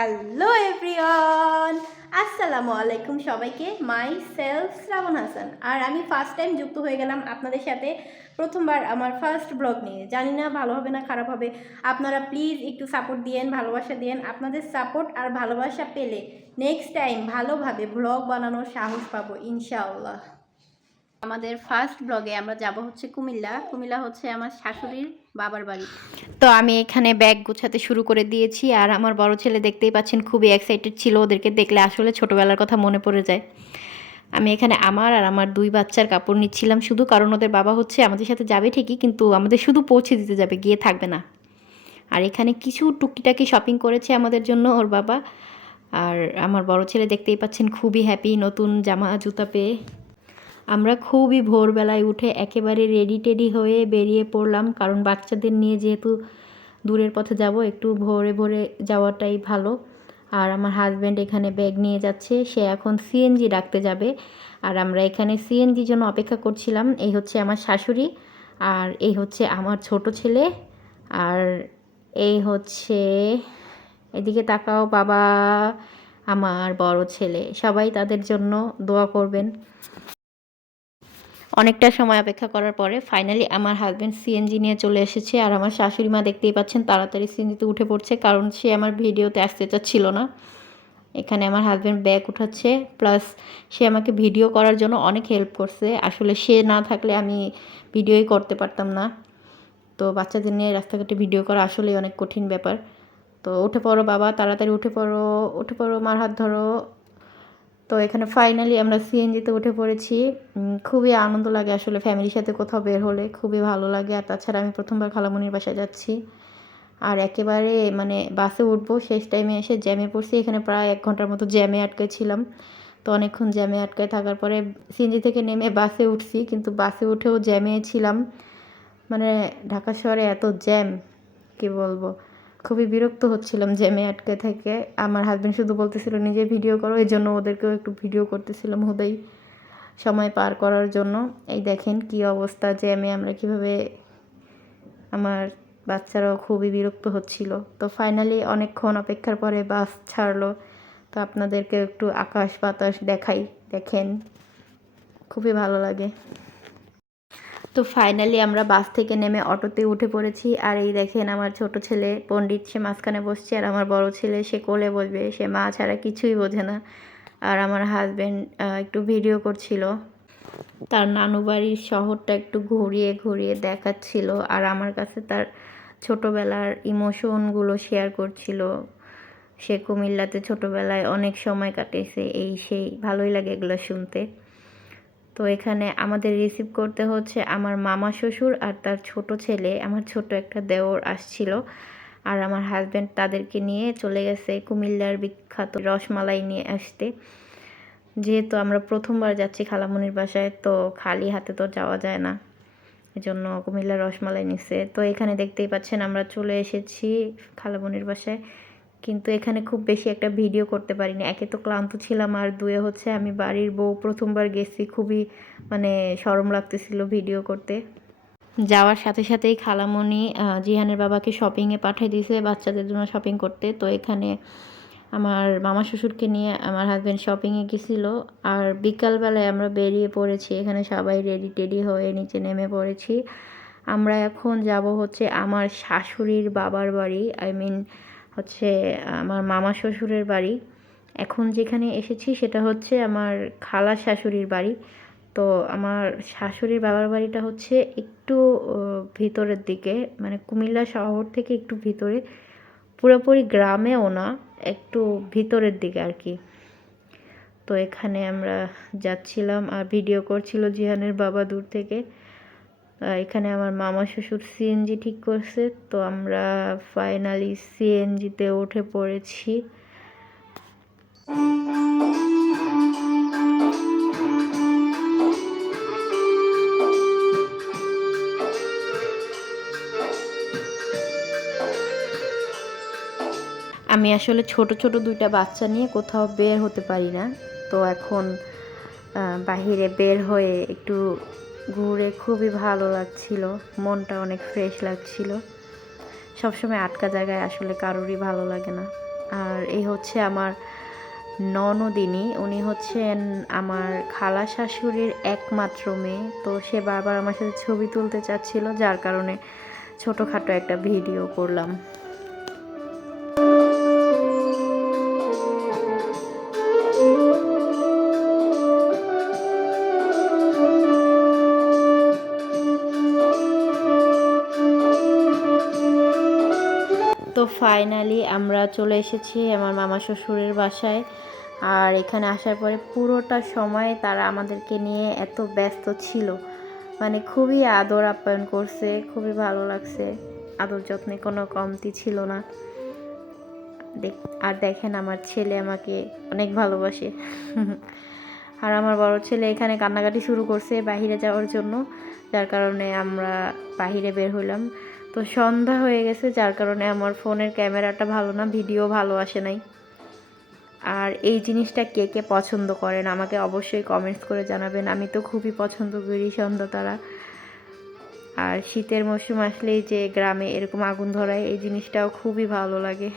Hello everyone, আসসালামু আলাইকুম সবাইকে। মাই সেলফ শ্রাবণ হাসান। আর আমি ফার্স্ট টাইম যুক্ত হয়ে গেলাম আপনাদের সাথে, প্রথমবার আমার ফার্স্ট ব্লগ নিয়ে। জানি না ভালো হবে না খারাপ হবে, আপনারা প্লিজ একটু সাপোর্ট দিয়েন, ভালোবাসা দিয়েন। আপনাদের সাপোর্ট আর ভালোবাসা পেলে নেক্সট টাইম ভালোভাবে ব্লগ বানানোর সাহস পাবো ইনশাআল্লাহ। আমাদের ফার্স্ট ব্লগে আমরা যাব হচ্ছে কুমিল্লা হচ্ছে আমার শাশুড়ির বাবার বাড়ি। তো আমি এখানে ব্যাগ গোছাতে শুরু করে দিয়েছি, আর আমার বড় ছেলে দেখতেই পাচ্ছেন খুবই এক্সাইটেড ছিল। ওদেরকে দেখলে আসলে ছোটোবেলার কথা মনে পড়ে যায়। আমি এখানে আমার আর আমার দুই বাচ্চার কাপড় নিচ্ছিলাম শুধু, কারণ ওদের বাবা হচ্ছে আমাদের সাথে যাবে ঠিকই, কিন্তু আমাদের শুধু পৌঁছে দিতে যাবে, গিয়ে থাকবে না। আর এখানে কিছু টুকিটাকি শপিং করেছে আমাদের জন্য ওর বাবা। আর আমার বড় ছেলে দেখতেই পাচ্ছেন খুবই হ্যাপি নতুন জামা জুতা পেয়ে। আমরা খুবই ভোরবেলায় উঠে একেবারে রেডি টেডি হয়ে বেরিয়ে পড়লাম, কারণ বাচ্চাদের নিয়ে যেহেতু দূরের পথে যাব, একটু ভোরে ভোরে যাওয়াটাই ভালো। আর আমার হাজব্যান্ড এখানে ব্যাগ নিয়ে যাচ্ছে, সে এখন সিএনজি রাখতে যাবে। আর আমরা এখানে সিএনজির জন্য অপেক্ষা করছিলাম। এই হচ্ছে আমার শাশুড়ি, আর এই হচ্ছে আমার ছোট ছেলে, আর এই হচ্ছে, এদিকে তাকাও বাবা, আমার বড় ছেলে। সবাই তাদের জন্য দোয়া করবেন। অনেকটা সময় অপেক্ষা করার পরে ফাইনালি আমার হাজব্যান্ড সিএনজি নিয়ে চলে এসেছে। আর আমার শাশুড়ি মা দেখতেই পাচ্ছেন তাড়াতাড়ি সিএনজিতে উঠে পড়ছে, কারণ সে আমার ভিডিওতে আসতে চাচ্ছিল না। এখানে আমার হাজব্যান্ড ব্যাগ উঠাচ্ছে, প্লাস সে আমাকে ভিডিও করার জন্য অনেক হেল্প করছে। আসলে সে না থাকলে আমি ভিডিওই করতে পারতাম না। তো বাচ্চাদের নিয়ে রাস্তাঘাটে ভিডিও করা আসলেই অনেক কঠিন ব্যাপার। তো উঠে পড়ো বাবা, তাড়াতাড়ি উঠে পড়ো, উঠে পড়ো, মার হাত ধরো। তো এখানে ফাইনালি আমরা সিএনজিতে উঠে পড়েছি। খুবই আনন্দ লাগে আসলে ফ্যামিলির সাথে কোথাও বের হলে, খুবই ভালো লাগে। আর তাছাড়া আমি প্রথমবার খালামণির বাসায় যাচ্ছি, আর একেবারে মানে বাসে উঠবো শেষ টাইমে এসে জ্যামে পড়ছি। এখানে প্রায় 1 ঘন্টার মতো জ্যামে আটকে ছিলাম। তো অনেকক্ষণ জ্যামে আটকায় থাকার পরে সিএনজি থেকে নেমে বাসে উঠছি, কিন্তু বাসে উঠেও জ্যামে ছিলাম। মানে ঢাকা শহরে এত জ্যাম, কি বলবো, খুবই বিরক্ত হচ্ছিলাম জ্যামে আটকে থেকে। আমার হাজব্যান্ড শুধু বলতেছিল নিজে ভিডিও করো, এই জন্য ওদেরকেও একটু ভিডিও করতেছিলাম হুদাই সময় পার করার জন্য। এই দেখেন কি অবস্থা জ্যামে, আমরা কিভাবে, আমার বাচ্চারাও খুবই বিরক্ত হচ্ছিল। তো ফাইনালি অনেকক্ষণ অপেক্ষার পরে বাস ছাড়লো। তো আপনাদেরকে একটু আকাশ বাতাস দেখাই, দেখেন খুবই ভালো লাগে। তো ফাইনালি আমরা বাস থেকে নেমে অটোতে উঠে পড়েছি। আর এই দেখেন আমার ছোট ছেলে পণ্ডিত, সে মাঝখানে বসছে, আর আমার বড় ছেলে সে কোলে বসবে, সে মা ছাড়া কিছুই বোঝে না। আর আমার হাজব্যান্ড একটু ভিডিও করছিল, তার নানু বাড়ির শহরটা একটু ঘুরিয়ে ঘুরিয়ে দেখাচ্ছিল, আর আমার কাছে তার ছোটোবেলার ইমোশনগুলো শেয়ার করছিল। সে কুমিল্লাতে ছোটোবেলায় অনেক সময় কাটিয়েছে, এই সেই, ভালোই লাগে এগুলো শুনতে। তো এখানে আমাদের রিসিভ করতে হচ্ছে আমার মামা শ্বশুর আর তার ছোট ছেলে, আমার ছোট একটা দেওর আসছিল। আর আমার হাজব্যান্ড তাদেরকে নিয়ে চলে গেছে কুমিল্লার বিখ্যাত রসমালাই নিয়ে আসতে। যেহেতু আমরা প্রথমবার যাচ্ছি খালামণির বাসায়, তো খালি হাতে তো যাওয়া যায় না, এজন্য কুমিল্লার রসমালাই নিচ্ছে। তো এখানে দেখতেই পাচ্ছেন আমরা চলে এসেছি খালামণির বাসায়। কিন্তু এখানে খুব বেশি একটা ভিডিও করতে পারিনি, একে তো ক্লান্ত ছিলাম, আর দুয়ে হচ্ছে আমি বাড়ির বউ, প্রথমবার গেছি, খুবই মানে শরম লাগতেছিল ভিডিও করতে। যাওয়ার সাথে সাথেই খালামণি জিহানের বাবাকে শপিংয়ে পাঠিয়ে দিয়েছে বাচ্চাদের জন্য শপিং করতে। তো এখানে আমার মামা শ্বশুরকে নিয়ে আমার হাজব্যান্ড শপিংয়ে গেছিলো। আর বিকালবেলায় আমরা বেরিয়ে পড়েছি, এখানে সবাই রেডি টেডি হয়ে নিচে নেমে পড়েছি। আমরা এখন যাব হচ্ছে আমার শাশুড়ির বাবার বাড়ি, আই মিন হচ্ছে আমার মামা শ্বশুরের বাড়ি। এখন যেখানে এসেছি সেটা হচ্ছে আমার খালা শাশুড়ির বাড়ি। তো আমার শাশুড়ির বাবার বাড়িটা হচ্ছে একটু ভিতরের দিকে, মানে কুমিল্লা শহর থেকে একটু ভিতরে, পুরোপুরি গ্রামেও না, একটু ভিতরের দিকে আর কি। তো এখানে আমরা যাচ্ছিলাম, আর ভিডিও করছিল জিহানের বাবা দূর থেকে। এখানে আমার মামা শ্বশুর সিএনজি ঠিক করছে। তো আমরা ফাইনালি সিএনজিতে উঠে পড়েছি। আমি আসলে ছোট ছোট দুইটা বাচ্চা নিয়ে কোথাও বের হতে পারি না। তো এখন বাহিরে বের হয়ে একটু ঘুরে খুবই ভালো লাগছিল, মনটা অনেক ফ্রেশ লাগছিল। সবসময় আটকা জায়গায় আসলে কারোরই ভালো লাগে না। আর এই হচ্ছে আমার ননদিনী, উনি হচ্ছেন আমার খালা শাশুড়ির একমাত্র মেয়ে। তো সে বারবার আমার সাথে ছবি তুলতে চাচ্ছিল, যার কারণে ছোটোখাটো একটা ভিডিও করলাম। তো ফাইনালি আমরা চলে এসেছি আমার মামা শ্বশুরের বাসায়। আর এখানে আসার পরে পুরোটা সময় তারা আমাদেরকে নিয়ে এত ব্যস্ত ছিল, মানে খুবই আদর আপ্যায়ন করছে, খুবই ভালো লাগছে, আদর যত্নে কোনো কমতি ছিল না। আর দেখেন আমার ছেলে আমাকে অনেক ভালোবাসে। আর আমার বড় ছেলে এখানে কান্নাকাটি শুরু করছে বাইরে যাওয়ার জন্য, যার কারণে আমরা বাইরে বের হইলাম। তো সন্ধ্যা হয়ে গেছে, যার কারণে আমার ফোনের ক্যামেরাটা ভালো না, ভিডিও ভালো আসে নাই। আর এই জিনিসটা কে কে পছন্দ করেন আমাকে অবশ্যই কমেন্টস করে জানাবেন। আমি তো খুবই পছন্দ করি সন্ধ্যা তারা। আর শীতের মৌসুম আসলেই যে গ্রামে এরকম আগুন ধরায়, এই জিনিসটাও খুবই ভালো লাগে।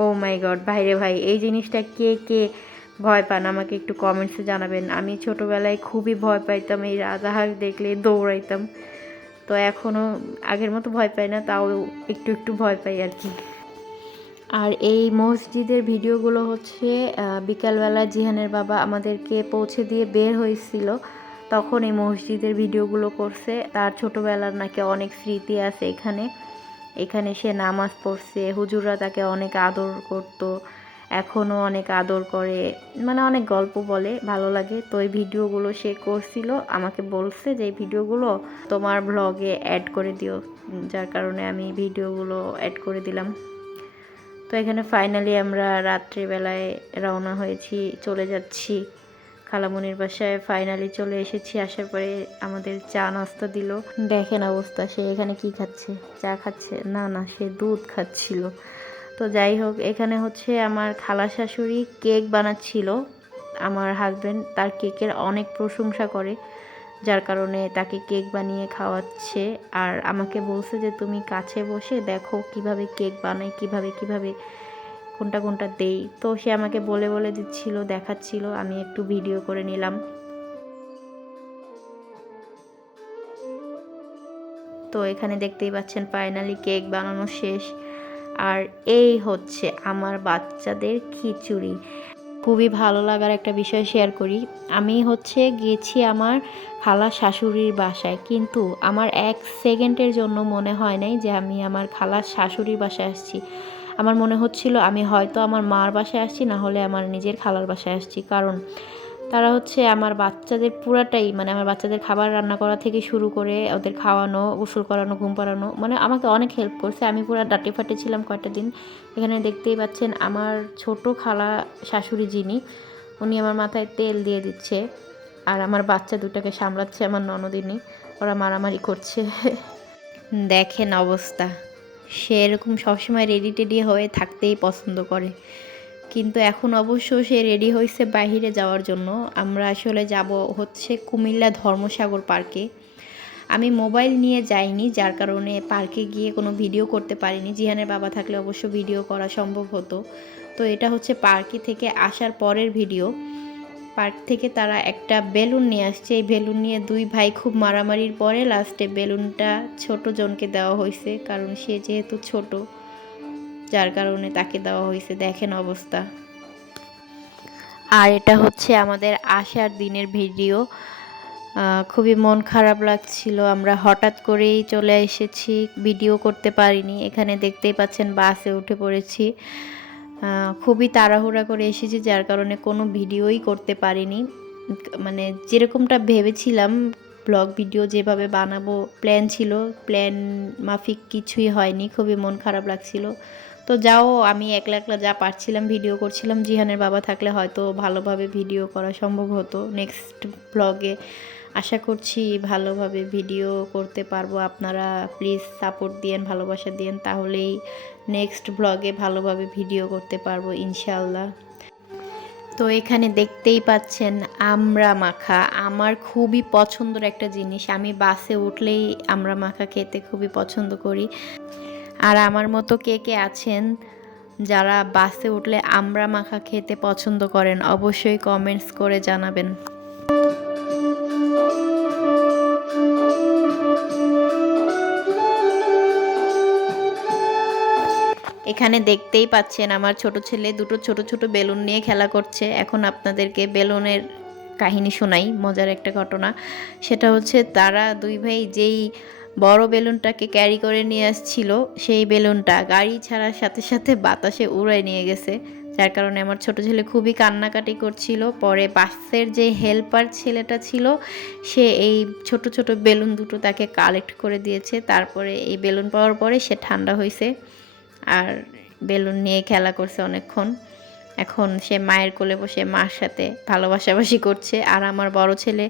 ও মাই গড ভাইরে ভাই, এই জিনিসটা কে কে ভয় পান আমাকে একটু কমেন্টসে জানাবেন। আমি ছোটোবেলায় খুবই ভয় পাইতাম, এই রাজাহাঁস দেখলে দৌড়াইতাম। তো এখনও আগের মতো ভয় পাই না, তাও একটু একটু ভয় পাই আর কি। আর এই মসজিদের ভিডিওগুলো হচ্ছে বিকালবেলা জিহানের বাবা আমাদেরকে পৌঁছে দিয়ে বের হয়েছিল, তখন এই মসজিদের ভিডিওগুলো করছে। তার ছোটোবেলার নাকি অনেক স্মৃতি আছে এখানে। এখানে সে নামাজ পড়ছে, হুজুররা তাকে অনেক আদর করতো, এখনও অনেক আদর করে, মানে অনেক গল্প বলে, ভালো লাগে। তো এই ভিডিওগুলো সে করছিল, আমাকে বলছে যে এই ভিডিওগুলো তোমার ব্লগে অ্যাড করে দিও, যার কারণে আমি ভিডিওগুলো অ্যাড করে দিলাম। তো এখানে ফাইনালি আমরা রাত্রিবেলায় রওনা হয়েছি, চলে যাচ্ছি খালামণির বাসায়। ফাইনালি চলে এসেছি, আসার পরে আমাদের চা নাস্তা দিল। দেখেন অবস্থা, সে এখানে কি খাচ্ছে, চা খাচ্ছে না, না সে দুধ খাচ্ছিল। তো যাই হোক, এখানে হচ্ছে আমার খালা শাশুড়ি কেক বানাচ্ছিল। আমার হাজব্যান্ড তার কেকের অনেক প্রশংসা করে, যার কারণে তাকে কেক বানিয়ে খাওয়াচ্ছে। আর আমাকে বলছে যে তুমি কাছে বসে দেখো কিভাবে কেক বানাই, কিভাবে কিভাবে কোনটা কোনটা দেই। তো সে আমাকে বলে বলে দিচ্ছিল, দেখাচ্ছিল, আমি একটু ভিডিও করে নিলাম। তো এখানে দেখতেই পাচ্ছেন ফাইনালি কেক বানানো শেষ। আর এই হচ্ছে আমার বাচ্চাদের খিচুড়ি। খুবই ভালো লাগার একটা বিষয় শেয়ার করি, আমি হচ্ছে গেছি আমার খালা শাশুড়ির বাসায়, কিন্তু আমার 1 সেকেন্ডের জন্য মনে হয় নাই যে আমি আমার খালা শাশুড়ির বাসায় আসছি। আমার মনে হচ্ছিল আমি হয়তো আমার মার বাসায় আসছি, না হলে আমার নিজের খালার বাসায় আসছি। কারণ তারা হচ্ছে আমার বাচ্চাদের পুরাটাই, মানে আমার বাচ্চাদের খাবার রান্না করা থেকে শুরু করে ওদের খাওয়ানো, গোসল করানো, ঘুম পাড়ানো, মানে আমাকে অনেক হেল্প করছে। আমি পুরো ডাটে ফাটে ছিলাম কয়েকটা দিন। এখানে দেখতেই পাচ্ছেন আমার ছোট খালা শাশুড়ি যিনি, উনি আমার মাথায় তেল দিয়ে দিচ্ছে, আর আমার বাচ্চা দুটাকে সামলাচ্ছে আমার ননদিনী, ওরা মারামারি করছে। দেখেন অবস্থা, সে এরকম সবসময় রেডি টেডি হয়ে থাকতেই পছন্দ করে, কিন্তু এখন অবশ্য সে রেডি হয়েছে বাইরে যাওয়ার জন্য। আমরা আসলে যাব হচ্ছে কুমিল্লা ধর্মসাগর পার্কে। আমি মোবাইল নিয়ে যাইনি, যার কারণে পার্কে গিয়ে কোনো ভিডিও করতে পারিনি। জিহানের বাবা থাকলে অবশ্য ভিডিও করা সম্ভব হতো। তো এটা হচ্ছে পার্কে থেকে আসার পরের ভিডিও। পার্ক থেকে তারা একটা বেলুন নিয়ে আসছে, এই বেলুন নিয়ে দুই ভাই খুব মারামারির পরে লাস্টে বেলুনটা ছোট জনকে দেওয়া হয়েছে, কারণ সে যেহেতু ছোট, যার কারণে তাকে দেওয়া হয়েছে। দেখেন অবস্থা। আর এটা হচ্ছে আমাদের আসার দিনের ভিডিও। খুবই মন খারাপ লাগছিল, আমরা হঠাৎ করেই চলে এসেছি, ভিডিও করতে পারিনি। এখানে দেখতেই পাচ্ছেন বাসে উঠে পড়েছি, খুবই তাড়াহুড়া করে এসেছি, যার কারণে কোনো ভিডিওই করতে পারিনি। মানে যেরকমটা ভেবেছিলাম ব্লগ ভিডিও যেভাবে বানাবো প্ল্যান ছিল, প্ল্যান মাফিক কিছুই হয়নি, খুবই মন খারাপ লাগছিল। তো যাও, আমি একলা একলা যা পারছিলাম ভিডিও করছিলাম। জিহানের বাবা থাকলে হয়তো ভালোভাবে ভিডিও করা সম্ভব হতো। নেক্সট ব্লগে আশা করছি ভালোভাবে ভিডিও করতে পারবো। আপনারা প্লিজ সাপোর্ট দিয়েন, ভালোবাসা দিয়েন, তাহলেই নেক্সট ব্লগে ভালোভাবে ভিডিও করতে পারবো ইনশাআল্লাহ। তো এখানে দেখতেই পাচ্ছেন আমড়া মাখা, আমার খুবই পছন্দের একটা জিনিস। আমি বাসে উঠলেই আমড়া মাখা খেতে খুবই পছন্দ করি। আর আমার মতো কে কে আছেন যারা বাসে উঠলে আমড়া মাখা খেতে পছন্দ করেন অবশ্যই কমেন্টস করে জানাবেন। এখানে দেখতেই পাচ্ছেন আমার ছোট ছেলে দুটো ছোট ছোট বেলুন নিয়ে খেলা করছে। এখন আপনাদেরকে বেলুনের কাহিনী শোনাই, মজার একটা ঘটনা। সেটা হচ্ছে তারা দুই ভাই যেই বড় বেলুনটাকে ক্যারি করে নিয়ে আসছিল, সেই বেলুনটা গাড়ি ছাড়ার সাথে সাথে বাতাসে উড়ায় নিয়ে গেছে। যার কারণে আমার ছোট ছেলে খুবই কান্নাকাটি করছিল। পরে বাসের যে হেল্পার ছেলেটা ছিল, সে এই ছোট ছোট বেলুন দুটো তাকে কালেক্ট করে দিয়েছে। তারপরে এই বেলুন পাওয়ার পরে সে ঠান্ডা হয়েছে আর বেলুন নিয়ে খেলা করছে অনেকক্ষণ। এখন সে মায়ের কোলে বসে মার সাথে ভালোবাসাবাসি করছে। আর আমার বড় ছেলে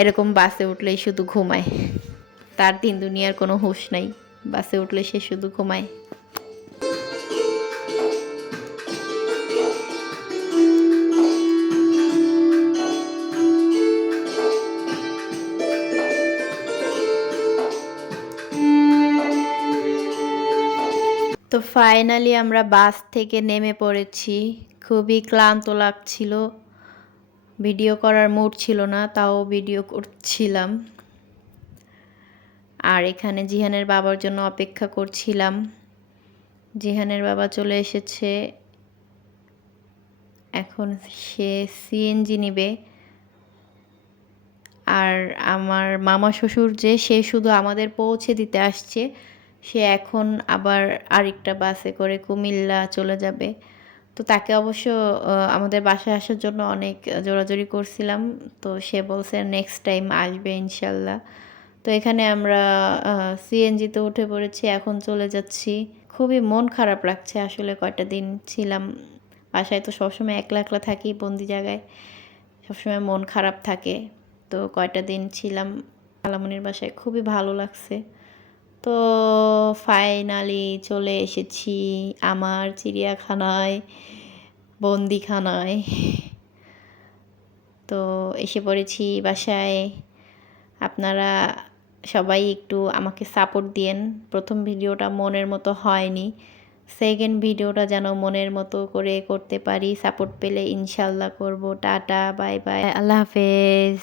এরকম বাসে উঠলেই শুধু ঘুমায়, তার দিন দুনিয়ার কোনো হুঁশ নাই, বাসে উঠলে সে শুধু ঘুমায়। তো ফাইনালি আমরা বাস থেকে নেমে পড়েছি। খুবই ক্লান্ত লাগছিল, ভিডিও করার মুড ছিল না, তাও ভিডিও করছিলাম। আর এখানে জিহানের বাবার জন্য অপেক্ষা করছিলাম। জিহানের বাবা চলে এসেছে, এখন সে সিএনজি নিবে। আর আমার মামা শ্বশুর যে, সে শুধু আমাদের পৌঁছে দিতে আসছে, সে এখন আবার আরেকটা বাসে করে কুমিল্লা চলে যাবে। তো তাকে অবশ্য আমাদের বাসায় আসার জন্য অনেক জোরাজুরি করছিলাম, তো সে বলছে নেক্সট টাইম আসবে ইনশাল্লাহ। তো এখানে আমরা সিএনজিতে উঠে পড়েছি, এখন চলে যাচ্ছি। খুবই মন খারাপ লাগছে আসলে, কয়টা দিন ছিলাম বাসায়, তো সবসময় একলা একলা থাকি বন্দি জায়গায়, সবসময় মন খারাপ থাকে। তো কয়টা দিন ছিলাম খালামণির বাসায়, খুবই ভালো লাগছে। তো ফাইনালি চলে এসেছি আমার চিড়িয়াখানায়, বন্দিখানায়। তো এসে পড়েছি বাসায়। আপনারা সবাই একটু আমাকে সাপোর্ট দিয়েন। প্রথম ভিডিওটা মনের মতো হয়নি, সেকেন্ড ভিডিওটা যেন মনের মতো করে করতে পারি। সাপোর্ট পেলে ইনশাল্লাহ করব। টাটা, বাই বাই, আল্লাহ হাফেজ।